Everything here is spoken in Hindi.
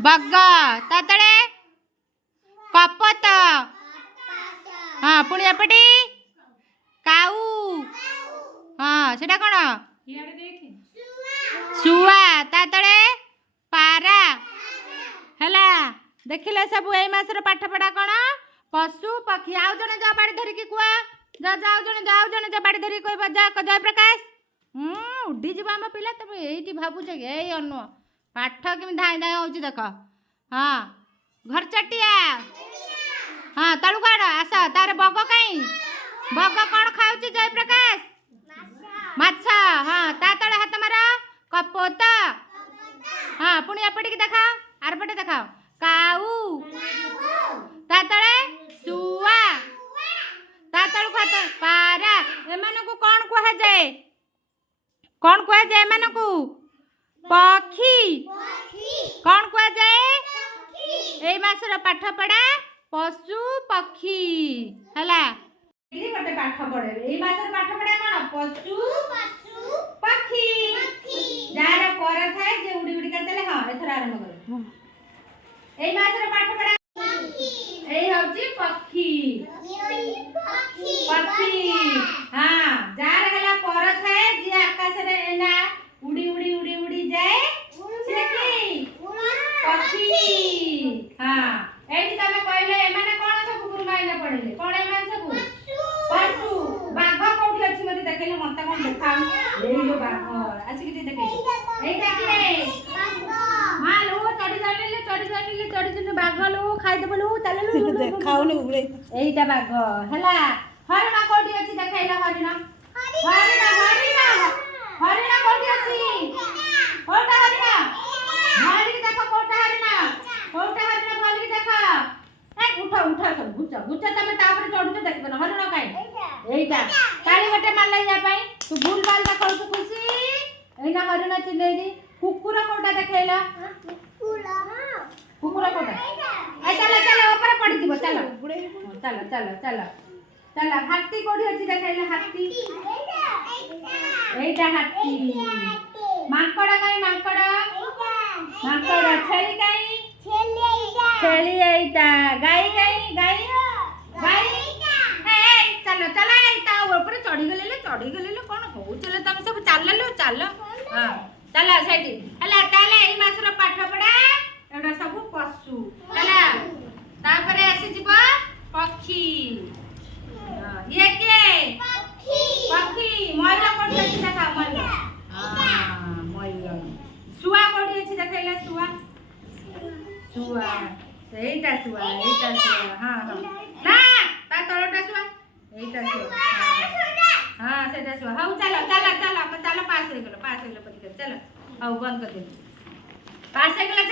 बग ता तले कपत हाँ पुणी एपटे काऊ हाँ सेटा कौन शुआ ता तले पारा हला देखिले सब एई मासर पाठ पढ़ा कौन पशु पक्षी आउ जने जा बाड़ी धरी की कुआ जा जाओ जने जा बाड़ी धरी कोई बजा जय प्रकाश उड्डी जीव आम पिला तुम ये भावुच ये अनु पाठ केमी धाई धाई हो देख हाँ घर चटिया हाँ तलु कौन आस तार बग कहीं बग कौन खाऊ जय प्रकाश माछ हाँ ता तले हाथ मार कपोत हाँ पुणी एपटे की देखा आर पटे देखाओ काऊ ता तले शुआ ता तलु खात पारा एमानकु कौन कह जाए कौन कह जाए एमानकु पक्षी कौन कह जाए एई मासर पाठ पढ़ा पशु पक्षी हला गोटे पाठ पढ़े एई मासर पाठ पढ़ा कौन पशु पक्षी जार पर थाए जे उड़ी उड़ी के चले हां एथर आरंभ कर एई मासर पाठ पढ़ा एई होची पक्षी पक्षी हां जार हला पर थाए जे आकाश रे एना उड़ी उड़ी उड़ी उड़ी जाए से की पक्षी हां एठी तमे कहले एमाने कोन सब गुरुमाइना पढले कोन एमान सब पशु बाघ कोठी अछि मते देखैले मते कोन देखाउ एई लो बाघ आछि कि देखै एई देखले मालो चढ़ी जने बाघ लो खाइ देबलो चललो देखाउनी उगले एईटा बाघ हला हरिण कोठी अछि देखैले हरिण हरिण कोठी अछि कोटा हरिण भाली देखो कोटा हरिण भाली देखो ए उठा सब गुच्चा तमे तापर चढ़ुछ देखबो न हरिण काई एईटा ताली बटे मारले या पई तू भूल भाल देखौ तू खुशी एना हरिण चिलेरी कुकुर कोटा देखैला कुकुर कोटा ए चल ऊपर पड़ी जीव चल हाथी कोठी अछि देखैला हाथी एईटा हाथी मांकड़ काई मांकड़ छेली काई छेली एईटा गाई ए चल एईटा ऊपर चढ़ी गले कोन हो चले तमे सब चल हां चल सेठी हला ताले एई मासर पाठ पढ़ा एडा सब पशु चला तापरे आसी जीव पक्षी ये के पक्षी मयूर कोठी अछि देखा मयूर सुआ कोठी अछि देखैला सुआ एईटा सुआ हां ना ता तळटा सुआ एईटा सुआ हां सेटा सुआ हाउ चल पास हो गेलो परीक्षा चल हाउ बंद कर दे पास हो गेलो।